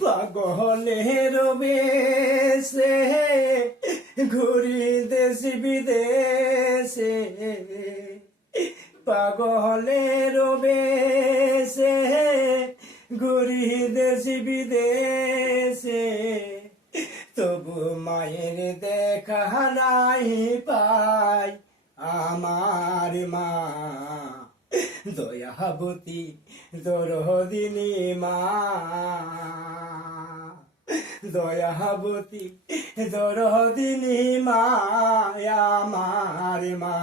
পাগলের বেশে ঘুরি দেশ বিদেশে, পাগলের বেশে ঘুরি দেশ বিদেশে, তবু মায়ের দেখা নাই পাই আমার মা। দয়াবতী দরদিনী মা, দয়াবতী দরদিনী মা আমার মা,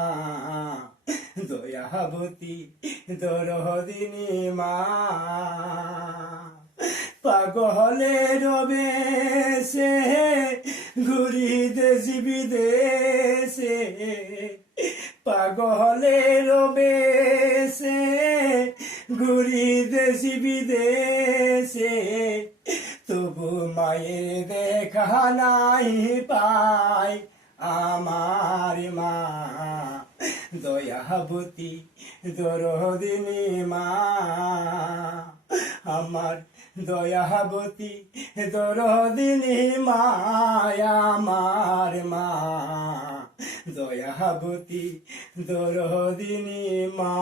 দয়াবতী দরদিনী মা। পাগলের বেশে ঘুরি দেশ বিদেশে, পাগলের বেশে ঘুরি দেশ বিদেশে, তবু মায়ের দেখা নাই পাই আমার মা। দয়াবতী দরদিনী মা, আমার দয়াবতী দরদিনী মা আমার মা, দয়াবতী দরদিনী মা।